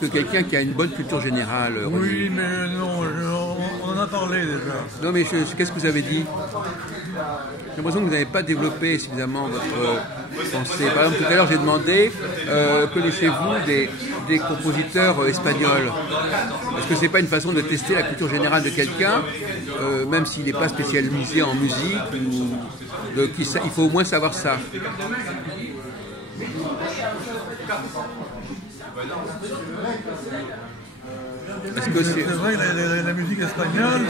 que quelqu'un qui a une bonne culture générale. Oui, mais non, on en a parlé déjà. Non, mais qu'est-ce que vous avez dit? J'ai l'impression que vous n'avez pas développé suffisamment votre pensée. Par exemple, tout à l'heure, j'ai demandé connaissez-vous des compositeurs espagnols? Est-ce que c'est pas une façon de tester la culture générale de quelqu'un, même s'il n'est pas spécialisé en musique, il faut au moins savoir ça. C'est vrai que la musique espagnole,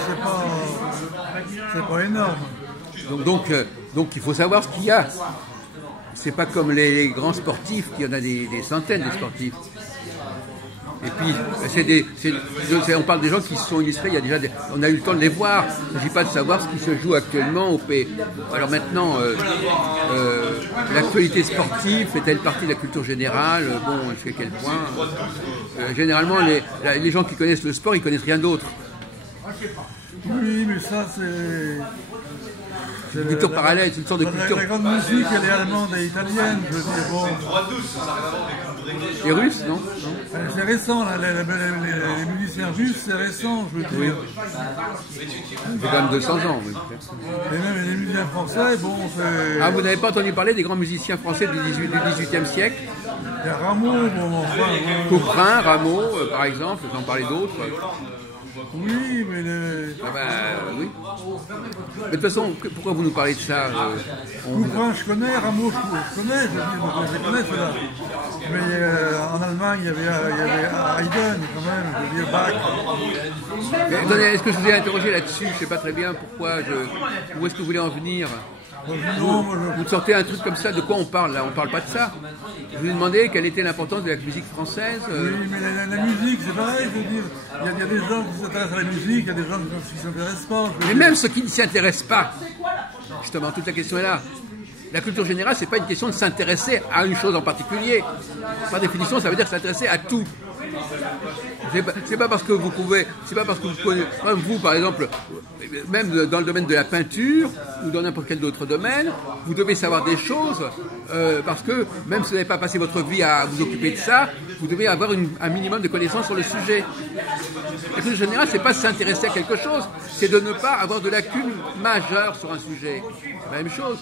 c'est pas énorme. Donc il faut savoir ce qu'il y a. C'est pas comme les grands sportifs, il y en a des centaines de sportifs. Et puis, on parle des gens qui se sont illustrés, il y a déjà on a eu le temps de les voir. Il ne s'agit pas de savoir ce qui se joue actuellement au pays. Alors maintenant, l'actualité sportive fait-elle partie de la culture générale? Bon, jusqu'à quel point généralement, les gens qui connaissent le sport, ils connaissent rien d'autre. Oui, mais ça, c'est une culture parallèle, c'est une sorte de culture. La grande musique, elle est allemande et italienne, je veux dire, bon. Et russe, non? C'est récent, là, les musiciens russes, c'est récent, je veux dire. Oui. Ça fait quand même 200 ans, oui. Et même les musiciens français, bon, c'est... Ah, vous n'avez pas entendu parler des grands musiciens français du 18e siècle? Il y a Rameau, bon, enfin... Couperin, Rameau, par exemple, j'en parlais d'autres. Oui, mais oui. Mais de toute façon, pourquoi vous nous parlez de ça? Couperin, je connais, Rameau, je connais, je connais cela. Mais en Allemagne, il y avait Haydn, quand même, je veux dire, Bach. Attendez, est-ce que je vous ai interrogé là-dessus? Je ne sais pas très bien pourquoi, où est-ce que vous voulez en venir? Vous sortez un truc comme ça, de quoi on parle là? On ne parle pas de ça. Je vous ai demandé quelle était l'importance de la musique française. Oui, mais la musique, c'est pareil, je veux dire. Il y a des gens qui s'intéressent à la musique, il y a des gens qui ne s'intéressent pas. Mais même ceux qui ne s'y intéressent pas, justement, toute la question est là. La culture générale, c'est pas une question de s'intéresser à une chose en particulier. Par définition, ça veut dire s'intéresser à tout. C'est pas parce que vous pouvez, c'est pas parce que vous pouvez, vous par exemple, même dans le domaine de la peinture ou dans n'importe quel autre domaine, vous devez savoir des choses parce que même si vous n'avez pas passé votre vie à vous occuper de ça, vous devez avoir un minimum de connaissances sur le sujet. La culture générale, c'est pas s'intéresser à quelque chose, c'est de ne pas avoir de lacunes majeures sur un sujet. C'est la même chose.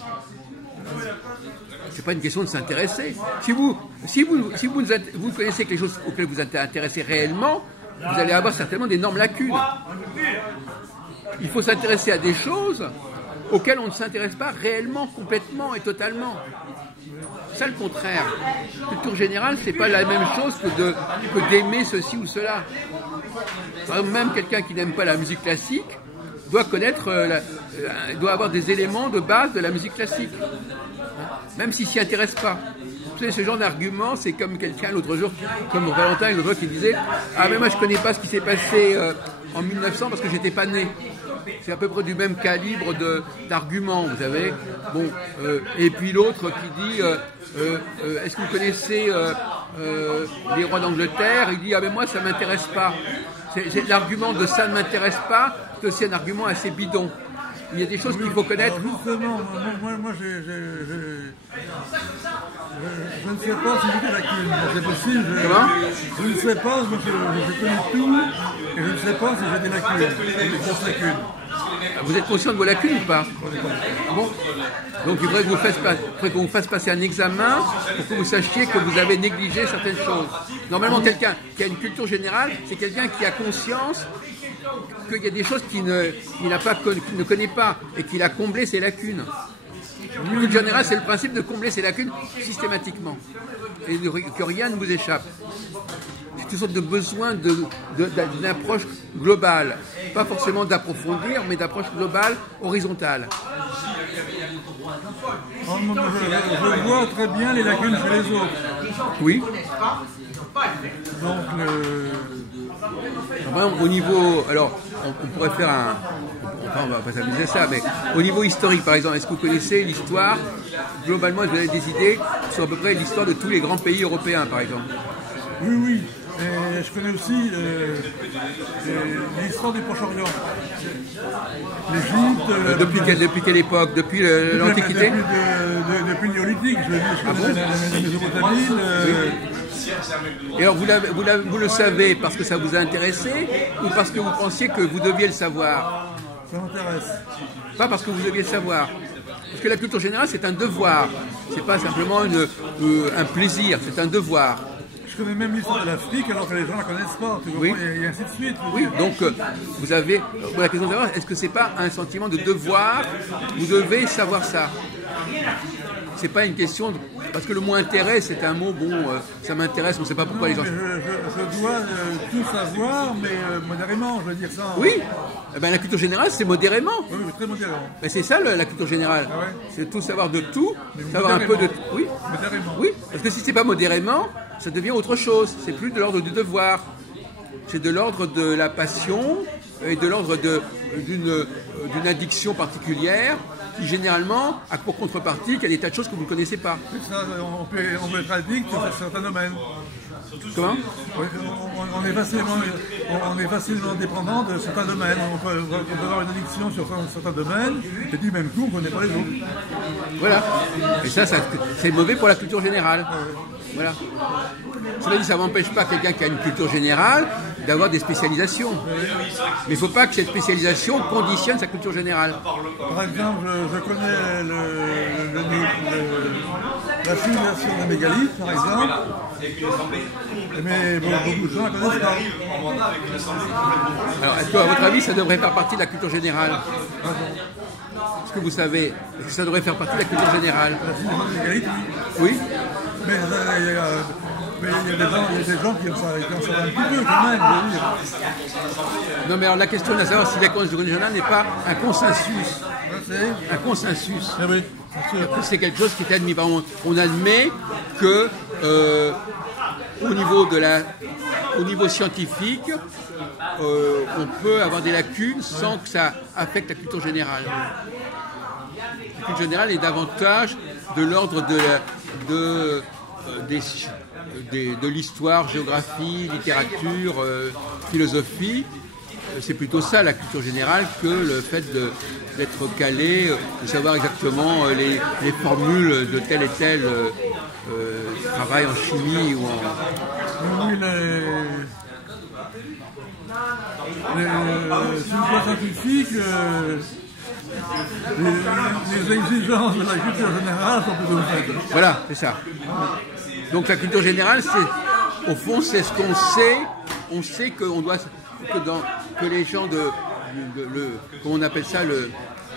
C'est pas une question de s'intéresser. Si vous connaissez quelque chose auquel vous êtes intéressé réellement, vous allez avoir certainement d'énormes lacunes. Il faut s'intéresser à des choses auxquelles on ne s'intéresse pas réellement, complètement et totalement. C'est ça le contraire. Culture générale, c'est pas la même chose que d'aimer ceci ou cela. Par exemple, même quelqu'un qui n'aime pas la musique classique doit connaître, doit avoir des éléments de base de la musique classique, même s'il s'y intéresse pas. Vous savez, ce genre d'argument, c'est comme quelqu'un l'autre jour, comme Valentin l'autre jour qui disait « Ah mais moi je connais pas ce qui s'est passé en 1900 parce que j'étais pas né ». C'est à peu près du même calibre d'argument, vous savez. Bon, et puis l'autre qui dit est-ce que vous connaissez les rois d'Angleterre? Il dit ah mais moi ça m'intéresse pas. C'est l'argument de ça ne m'intéresse pas, c'est aussi un argument assez bidon. Il y a des choses qu'il faut connaître. Alors justement, moi je ne sais pas si j'ai des lacunes. C'est possible. Comment? Je ne sais pas, je connais tout, et je ne sais pas si j'ai des lacunes, des grosses lacunes. Vous êtes conscient de vos lacunes ou pas? Bon. Donc il faudrait qu'on vous fasse passer un examen pour que vous sachiez que vous avez négligé certaines choses. Normalement, quelqu'un qui a une culture générale, c'est quelqu'un qui a conscience qu'il y a des choses qu'il ne connaît pas et qu'il a comblé ses lacunes. Une culture générale, c'est le principe de combler ses lacunes systématiquement et que rien ne vous échappe. C'est une sorte de besoin d'une approche globale, pas forcément d'approfondir, mais d'approche globale, horizontale. Je vois très bien les lacunes chez les autres. Oui. Donc, au niveau, alors, on pourrait faire enfin, on va pas s'amuser à ça, mais au niveau historique, par exemple, est-ce que vous connaissez l'histoire? Globalement, vous avez des idées sur à peu près l'histoire de tous les grands pays européens, par exemple? Oui, oui. Et je connais aussi l'histoire du Proche-Orient. L'Égypte. Depuis quelle époque? Depuis l'Antiquité? Depuis le néolithique, je veux dire. Je connais la Mésopotamie, Et alors vous le savez parce que ça vous a intéressé ou parce que vous pensiez que vous deviez le savoir? Ça m'intéresse. Pas parce que vous deviez le savoir. Parce que la culture générale, c'est un devoir. C'est pas simplement un plaisir, c'est un devoir. Je connais même l'histoire de l'Afrique alors que les gens ne la connaissent pas. Tu Oui. Et ainsi de suite. Oui, donc vous avez la question de savoir, est-ce que c'est pas un sentiment de devoir? Vous devez savoir ça. C'est pas une question de... Parce que le mot intérêt, c'est un mot, bon, ça m'intéresse, on ne sait pas pourquoi les gens... Je dois tout savoir, mais modérément, je veux dire ça. Oui, eh ben, la culture générale, c'est modérément. Oui, très modérément. Ben, c'est ça la culture générale. Ah ouais. C'est tout savoir de tout, Mais savoir un peu de... Oui, Modérément. oui, parce que si c'est pas modérément, ça devient autre chose. C'est plus de l'ordre du devoir. C'est de l'ordre de la passion et de l'ordre d'une addiction particulière qui généralement a pour contrepartie qu'il y a des tas de choses que vous ne connaissez pas. Ça, on peut être addict sur certains domaines. Comment? Oui, on est facilement dépendant de certains domaines. On peut avoir une addiction sur certains domaines et du même coup, on ne connaît pas les autres. Voilà. Et ça c'est mauvais pour la culture générale. Voilà. Cela dit, ça n'empêche pas quelqu'un qui a une culture générale d'avoir des spécialisations. Mais il ne faut pas que cette spécialisation conditionne sa culture générale. Par exemple, je connais la civilisation des mégalithes, par exemple, mais beaucoup de gens ne la connaissent pas. Alors, est-ce qu'à votre avis, ça devrait faire partie de la culture générale? Est-ce que vous savez? Est-ce que ça devrait faire partie de la culture générale? La civilisation des mégalithes, Oui. mais il y a des gens qui en savent un petit peu quand même, je veux dire. Non, mais alors la question de savoir si la culture générale n'est pas un consensus. Un consensus. Ah oui. C'est quelque chose qui est admis. On admet que au niveau scientifique, on peut avoir des lacunes sans que ça affecte la culture générale. La culture générale est davantage de l'ordre de l'histoire, géographie, littérature, philosophie. C'est plutôt ça la culture générale que le fait d'être calé, de savoir exactement les formules de tel et tel travail en chimie ou en... Oui, sur le plan scientifique, les exigences de la culture générale sont plutôt faibles. Voilà, c'est ça. Donc la culture générale, au fond, c'est ce qu'on sait. On sait qu'on doit... que les gens comment on appelle ça,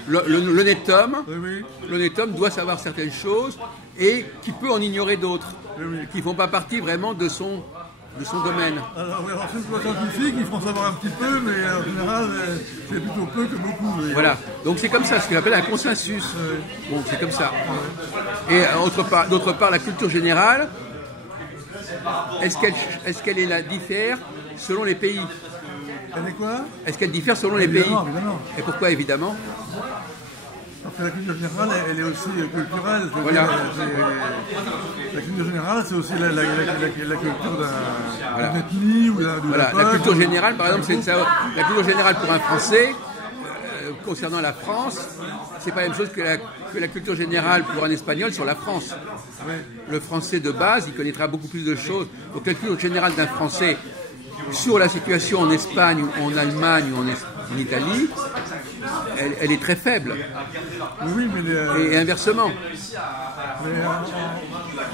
l'honnête homme, Oui. l'honnête homme doit savoir certaines choses et qui peut en ignorer d'autres, Oui. qui ne font pas partie vraiment de son domaine. Alors, sur le plan scientifique, ils font savoir un petit peu, mais en général, c'est plutôt peu que beaucoup. Voilà, donc c'est comme ça, ce qu'on appelle un consensus. Bon, c'est comme ça. Et d'autre part, la culture générale, est-ce qu'elle diffère selon les pays? Elle est quoi? Est-ce qu'elle diffère selon les pays? Évidemment. Et pourquoi évidemment? Parce que la culture générale, elle est aussi culturelle. Voilà. La culture générale, c'est aussi la culture d'une ethnie ou d'un Voilà. peuple. La culture générale, par exemple, c'est de savoir. La culture générale pour un Français, concernant la France, c'est pas la même chose que la culture générale pour un Espagnol sur la France. Oui. Le Français de base, il connaîtra beaucoup plus de choses. Donc la culture générale d'un Français sur la situation en Espagne, ou en Allemagne ou en Italie, elle est très faible. Oui, mais Et inversement. mais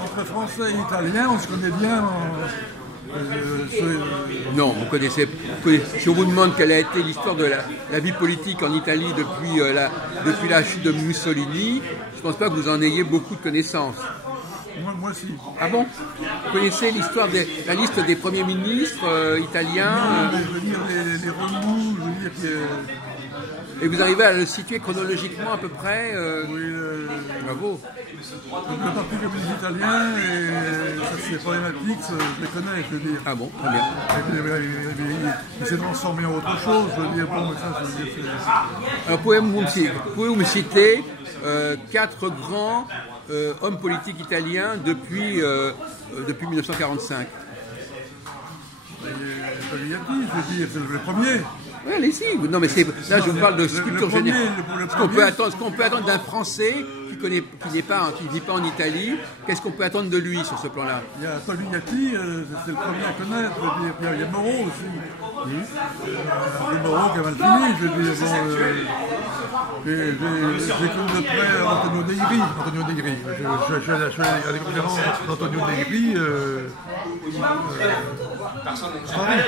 entre Français et Italiens, on se connaît bien. Non, vous connaissez. Si on vous demande quelle a été l'histoire de la vie politique en Italie depuis la chute de Mussolini, je ne pense pas que vous en ayez beaucoup de connaissances. Moi si. Ah bon? Vous connaissez la liste des premiers ministres italiens Je veux dire les remous, je veux dire et vous arrivez à le situer chronologiquement à peu près Bravo. le Parti communiste italien, et ces problématiques, je les connais, je veux dire. Ah bon, très bien. Il s'est transformé en autre chose, je veux dire. Bon, mais ça, je veux dire, Alors pouvez-vous me citer 4 grands hommes politiques italiens depuis 1945? Togliatti, je veux dire, c'est le premier. Oui, allez-y. Non, mais là, je vous parle de culture générale. Ce qu'on peut attendre d'un Français qui ne vit pas en Italie, qu'est-ce qu'on peut attendre de lui sur ce plan-là? Il y a Togliatti, c'est le premier à connaître. Je veux dire. Il y a Moreau aussi. Moreau qui a mal fini, je veux dire. J'ai connu de près Antonio Negri. Je suis allé à des conférences d'Antonio Negri. Paris.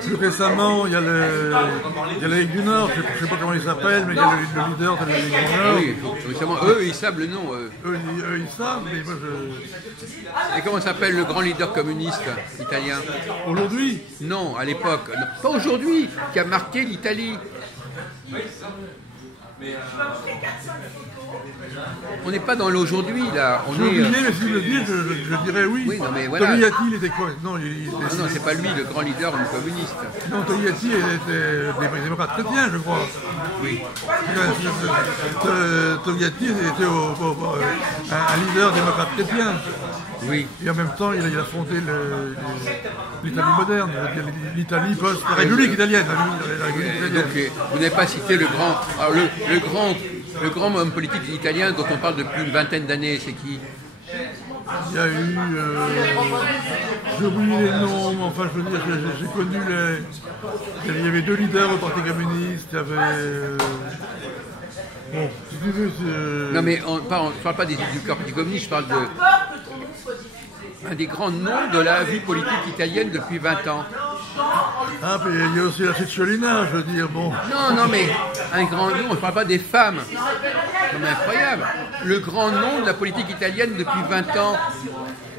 Plus récemment, il y a la Ligue du Nord, je ne sais pas comment il s'appelle, mais il y a le leader de la Ligue du Nord. Oui, récemment, eux, ils savent le nom. Eux, ils savent, mais moi je... Et comment s'appelle le grand leader communiste italien? Aujourd'hui? Non, à l'époque. Pas aujourd'hui, qui a marqué l'Italie. On n'est pas dans l'aujourd'hui, là. J'ai oublié, mais si je le dis, je dirais oui. Oui, non, mais voilà. Togliatti, il était quoi? Non, non, c'est pas lui, le grand leader communiste. Non, Togliatti était des démocrates chrétiens, je crois. Oui. Togliatti était un leader démocrate chrétien. Oui. Et en même temps, il a fondé l'Italie moderne, l'Italie la République italienne. Donc, vous n'avez pas cité le grand... Alors, le grand homme politique italien dont on parle depuis une vingtaine d'années, c'est qui? Il y a eu... j'ai oublié les noms, mais enfin je veux dire, j'ai connu les... Il y avait deux leaders au Parti communiste, il y avait... Bon, si tu veux... Non mais je ne parle pas du Parti communiste, je parle un des grands noms de la vie politique italienne depuis 20 ans. Ah, puis il y a aussi la Cicciolina, je veux dire, bon... Non, mais un grand nom, on ne parle pas des femmes. C'est incroyable. Le grand nom de la politique italienne depuis 20 ans.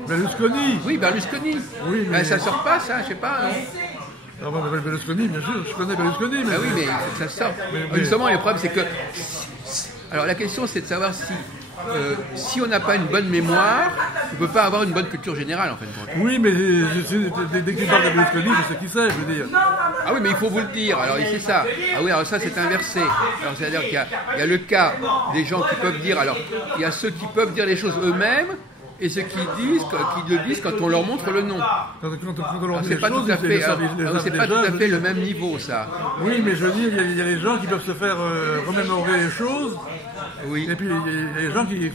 Berlusconi. Oui, Berlusconi. Oui, mais... ça sort pas, ça, je sais pas. Ah, bah, Berlusconi, bien sûr, je connais Berlusconi, mais... Ah oui, mais ça sort. Justement, le problème, c'est que... Alors, la question, c'est de savoir si on n'a pas une bonne mémoire, on ne peut pas avoir une bonne culture générale, en fait. Oui, mais dès que tu parles de Berlusconi, je sais qui c'est, je veux dire. Ah oui, mais il faut vous le dire, alors c'est ça. Ah oui, alors ça, c'est inversé. Alors, c'est-à-dire qu'il y a le cas des gens qui peuvent dire... Alors, il y a ceux qui peuvent dire les choses eux-mêmes, et ceux qui le disent quand on leur montre le nom. C'est pas tout à fait le même niveau, ça. Oui, mais je veux dire, il y a les gens qui peuvent se faire remémorer les choses. Oui. Et puis il y a les gens qui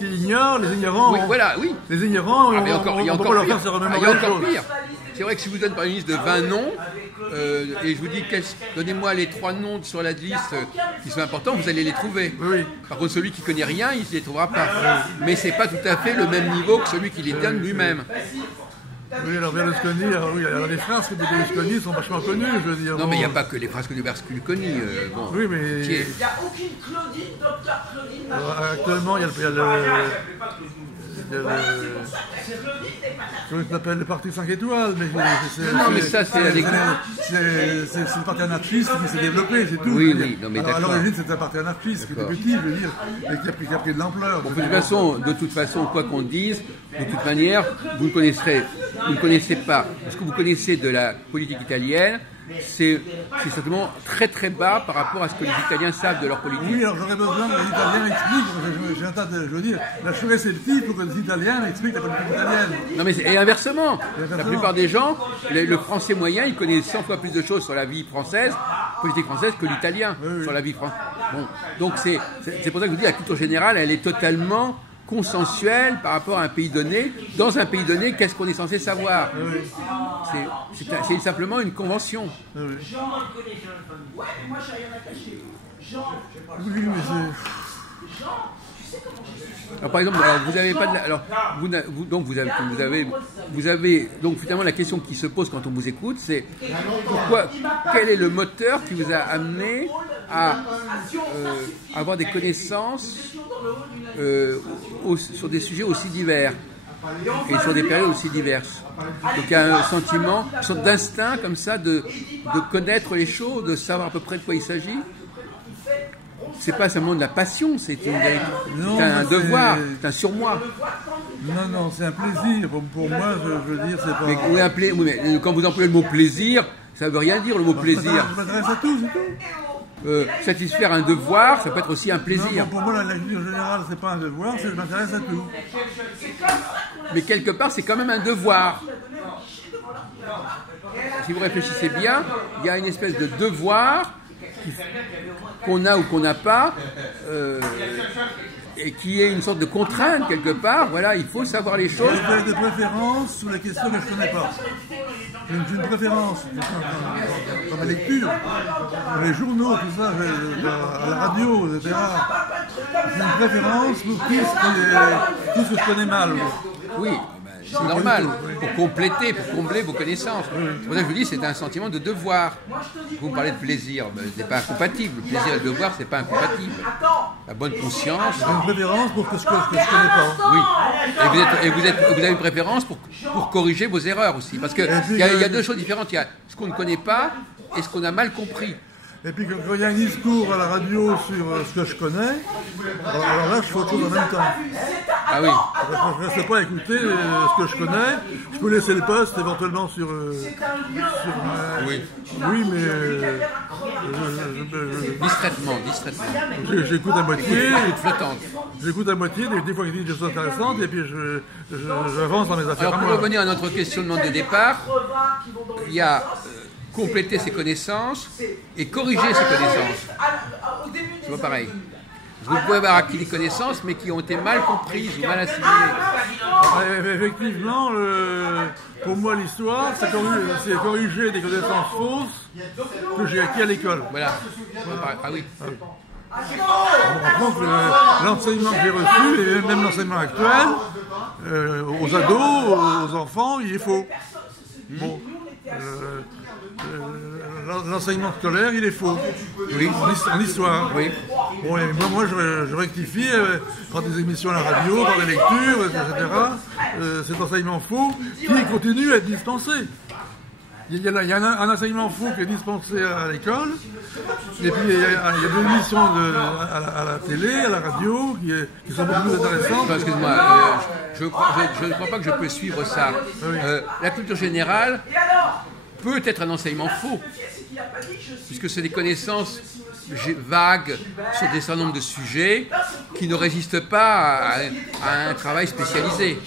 ignorent, les ignorants. Oui, voilà, oui. Les ignorants, il y a encore leur faire remémorer les choses. Pire. C'est vrai que si vous donne par une liste de 20 noms, et je vous dis, donnez-moi les 3 noms sur la liste qui sont importants, vous allez les trouver. Oui. Par contre, celui qui connaît rien, il ne les trouvera pas. Mais c'est pas tout à fait le même niveau que celui qui les donne lui-même. Oui, alors Berlusconi, alors les frasques de Berlusconi sont vachement connus, je veux dire. Non, mais il n'y a pas que les frasques de Berlusconi. Bon. Oui, mais... Il n'y a aucune Claudine, docteur Claudine. Alors, actuellement, il y a comment il s'appelle, le parti 5 étoiles, mais mais ça, c'est le parti anarchiste qui s'est développé, c'est tout. Oui, non, mais d'accord. À l'origine, c'était un parti anarchiste qui était petit, je veux dire, et qui a pris de l'ampleur. Bon, de toute façon, quoi qu'on dise, de toute manière, vous ne connaissez pas. Ce que vous connaissez de la politique italienne, c'est certainement très très bas par rapport à ce que les Italiens savent de leur politique. Oui, alors j'aurais besoin que les Italiens expliquent, je veux dire, la chouette c'est le titre pour que les Italiens expliquent la politique italienne. Non mais et inversement, la plupart des gens, le français moyen, il connaît 100 fois plus de choses sur la vie française, politique française, que l'italien sur la vie française. Bon, donc c'est pour ça que je vous dis, la culture générale, elle est totalement consensuelle par rapport à un pays donné. Dans un pays donné, qu'est-ce qu'on est censé savoir? C'est simplement une convention. Jean, il connaît Jean. Ouais, mais moi, j'ai rien à cacher. Jean, je sais pas. Oui, mais Jean, tu sais comment je suis. Alors, par exemple, vous n'avez pas de vous avez donc finalement la question qui se pose quand on vous écoute, c'est quel est le moteur qui vous a amené à avoir des connaissances sur des sujets aussi divers et sur des périodes aussi diverses. Donc il y a un sentiment, une sorte d'instinct comme ça de connaître les choses, de savoir à peu près de quoi il s'agit. C'est pas seulement de la passion, c'est un devoir, c'est un surmoi. Non, c'est un plaisir. Pour moi, je veux dire, c'est pas... Mais quand vous employez le mot plaisir, ça ne veut rien dire le mot plaisir. Je m'adresse à tous, c'est tout. Satisfaire un devoir, ça peut être aussi un plaisir. Non, pour moi, la culture générale, c'est pas un devoir, c'est je m'intéresse à tout. Mais quelque part, c'est quand même un devoir. si vous réfléchissez bien, il y a une espèce de devoir qu'on a ou qu'on n'a pas, et qui est une sorte de contrainte quelque part. Voilà, il faut savoir les choses. J'ai des préférences sur les questions que je ne connais pas. J'ai une préférence dans ma lecture, dans les journaux, tout ça, à la radio, etc. J'ai une préférence pour tout ce que je connais mal. Oui, c'est normal, pour compléter, pour combler vos connaissances. C'est pour ça que je vous dis, c'est un sentiment de devoir. Vous me parlez de plaisir, ce n'est pas incompatible. Le plaisir et le devoir, c'est pas incompatible. La bonne conscience. J'ai une préférence pour ce que je connais pas. Oui. Et vous avez une préférence pour corriger vos erreurs aussi. Parce qu'il y a deux choses différentes. Il y a ce qu'on ne connaît pas et ce qu'on a mal compris. Et puis quand il y a un discours à la radio sur ce que je connais, alors là je fais autre chose en même temps. Ah oui. Je ne reste pas à écouter ce que je connais. Je peux laisser le poste éventuellement sur oui. Oui, mais discrètement. J'écoute à moitié. Flottante. J'écoute à moitié, des fois il dit des choses intéressantes, et puis j'avance dans mes affaires. Alors pour revenir à notre questionnement de départ, il y a compléter ses connaissances et corriger ses connaissances. C'est pas pareil. Vous pouvez avoir acquis des connaissances, mais qui ont été mal comprises ou mal assimilées. Effectivement, pour moi, l'histoire, c'est corriger des connaissances fausses que j'ai acquis à l'école. Voilà. Ah oui. Par contre, l'enseignement que j'ai reçu, et même l'enseignement actuel, aux ados, aux enfants, il est faux. Bon. L'enseignement scolaire, il est faux. Oui. En histoire. Oui. Bon, et moi, je rectifie par des émissions à la radio, par des lectures, etc. Cet enseignement faux qui continue à être dispensé. Il y a un enseignement faux qui est dispensé à l'école, et puis il y a des émissions à la télé, à la radio, qui sont beaucoup plus intéressantes. Excuse-moi, je ne crois pas que je peux suivre ça. Oui. La culture générale peut être un enseignement faux, puisque c'est des connaissances vagues sur des certain nombre de sujets qui ne résistent pas à un travail spécialisé.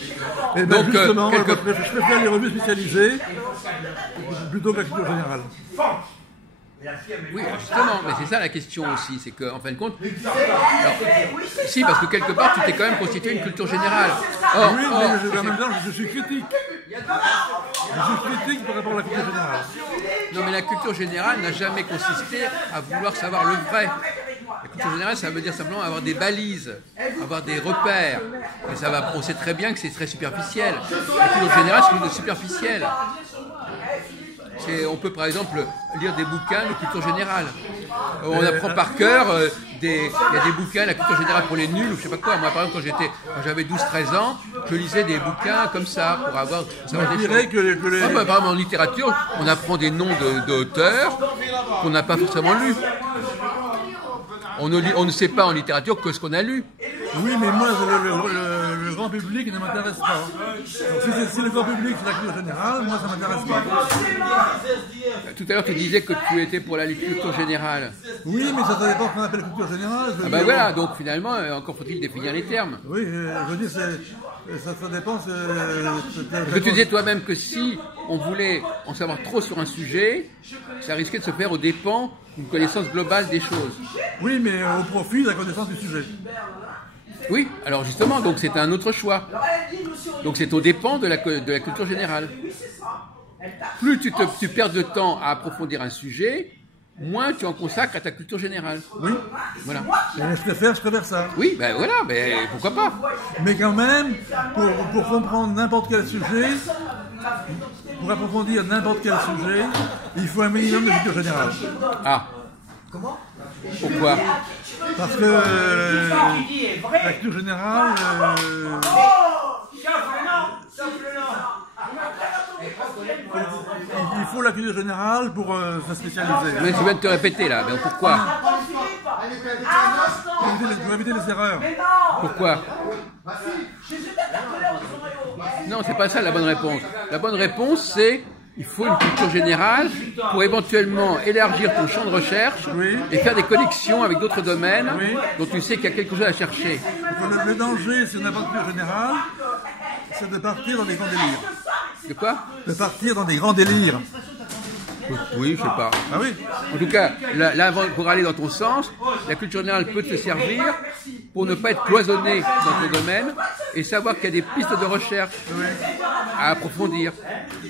Et donc, justement, je préfère les revues spécialisées plutôt que la culture générale. Oui, justement, mais c'est ça la question aussi, c'est qu'en fin de compte, si, parce que quelque part, tu t'es quand même constitué une culture générale. Oui, mais en même temps, je suis critique. Je suis critique par rapport à la culture générale. Non, mais la culture générale n'a jamais consisté à vouloir savoir le vrai. La culture générale, ça veut dire simplement avoir des balises, avoir des repères. Mais on sait très bien que c'est très superficiel. La culture générale, c'est quelque chose de superficiel. On peut par exemple lire des bouquins de culture générale. On apprend par cœur, il y a des bouquins, la culture générale pour les nuls, ou je sais pas quoi. Moi par exemple quand j'avais 12-13 ans, je lisais des bouquins comme ça pour savoir des choses. Par exemple en littérature, on apprend des noms d'auteurs qu'on n'a pas forcément lus. On ne sait pas en littérature que ce qu'on a lu. Oui, mais moi, le grand public ne m'intéresse pas. Donc, si le grand public c'est la culture générale, moi, ça ne m'intéresse pas. Tout à l'heure, tu disais que tu étais pour la culture générale. Oui, mais ça dépend ce qu'on appelle culture générale. Voilà, donc finalement, encore faut-il définir les termes. Oui, je dis, ça dépend. Parce que tu disais toi-même que si on voulait en savoir trop sur un sujet, ça risquait de se faire aux dépens d'une connaissance globale des choses. Oui, mais au profit de la connaissance du sujet. Oui, alors justement, donc c'est un autre choix. Donc c'est aux dépens de la culture générale. Plus tu perds de temps à approfondir un sujet, moins tu en consacres à ta culture générale. Oui. Voilà. Et je préfère ça. Oui, ben voilà, ben pourquoi pas. Mais quand même, pour comprendre n'importe quel sujet, pour approfondir n'importe quel sujet, il faut un minimum de culture générale. Ah. Pourquoi ? Parce que la culture générale... il faut la culture générale pour se spécialiser. Mais tu viens de te répéter là, mais pourquoi ? Pour éviter les erreurs. Pourquoi ? Non, c'est pas ça la bonne réponse. La bonne réponse, c'est il faut une culture générale pour éventuellement élargir ton champ de recherche et faire des connexions avec d'autres domaines dont tu sais qu'il y a quelque chose à chercher. Le danger, c'est n'importe culture générale, c'est de partir dans des grands délires. De quoi ? De partir dans des grands délires. Oui, je sais pas. Ah oui? En tout cas, là, pour aller dans ton sens, la culture générale peut te servir pour ne pas être cloisonné dans ton domaine et savoir qu'il y a des pistes de recherche à approfondir.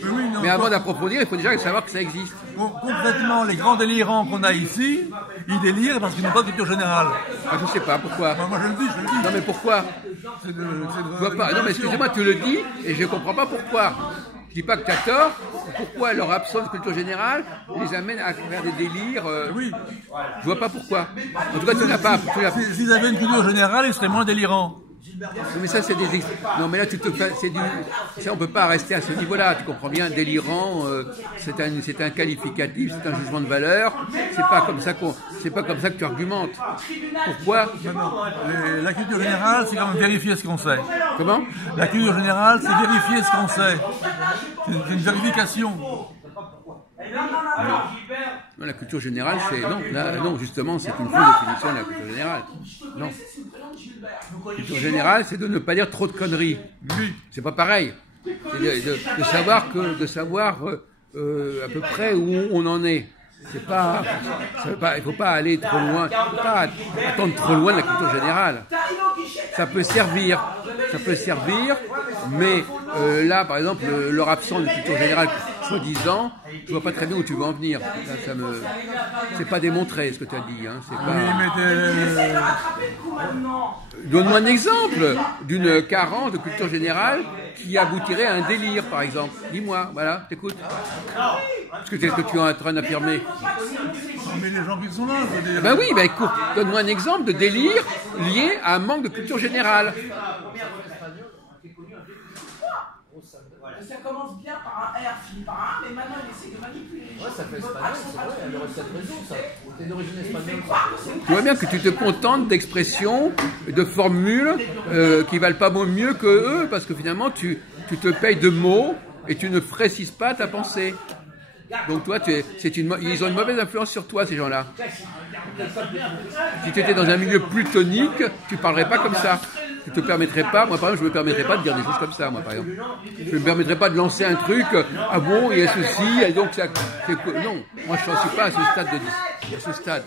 Oui, non, Mais avant d'approfondir, il faut déjà savoir que ça existe. concrètement, les grands délirants qu'on a ici, ils délirent parce qu'ils n'ont pas de culture générale. Ah, je sais pas, pourquoi? Moi, je le dis. Non, mais pourquoi? Je vois pas. Non, mais excusez-moi, tu le dis et je comprends pas pourquoi. Je dis pas que tu as tort. Pourquoi leur absence de culture générale les amène à faire des délires Oui. Je vois pas pourquoi. En tout cas, tu n'as pas. S'ils avaient une culture générale, ils seraient moins délirants. Mais ça, c'est des. Non, mais là, c'est du. Ça, on peut pas rester à ce niveau-là. Tu comprends bien, délirant, c'est un qualificatif, c'est un jugement de valeur. C'est pas comme ça que tu argumentes. Pourquoi? Non. La culture générale, c'est quand même vérifier ce qu'on sait. Comment? La culture générale, c'est vérifier ce qu'on sait. C'est une vérification. Non, la culture générale, c'est. Non, justement, c'est une fausse définition de la culture générale. Non. La culture générale, c'est de ne pas dire trop de conneries. Oui. C'est pas pareil. C'est de savoir à peu près où on en est. C'est pas, il faut pas aller trop loin. Il faut pas attendre trop loin de la culture générale. Ça peut servir, mais là, par exemple, leur absence de culture générale, soi-disant, je vois pas très bien où tu veux en venir. Là, c'est pas démontré ce que tu as dit. Hein. C'est pas... Oui, mais Donne-moi un exemple d'une carence de culture générale qui aboutirait à un délire, par exemple. Dis-moi, voilà, t'écoute. Qu'est-ce que tu es en train d'affirmer? mais les gens qui sont là, je veux dire. Ben oui, ben écoute, donne-moi un exemple de délire lié à un manque de culture générale. Ça commence bien par un R, finit par un A, mais maintenant il essaie de manipuler les gens. Ouais, ça fait espagnol, c'est vrai, elle aurait peut-être raison, ça. T'es d'origine espagnole. Tu vois bien que tu te contentes d'expressions, de formules qui valent pas mieux que eux, parce que finalement tu te payes de mots et tu ne précises pas ta pensée. Donc toi, ils ont une mauvaise influence sur toi, ces gens-là. Si tu étais dans un milieu plus tonique, tu parlerais pas comme ça. Tu te permettrais pas, moi par exemple, je me permettrais pas de dire des choses comme ça, moi par exemple. Je me permettrais pas de lancer un truc, ah bon, il y a ceci, et donc ça... Non, moi je ne suis pas à ce stade.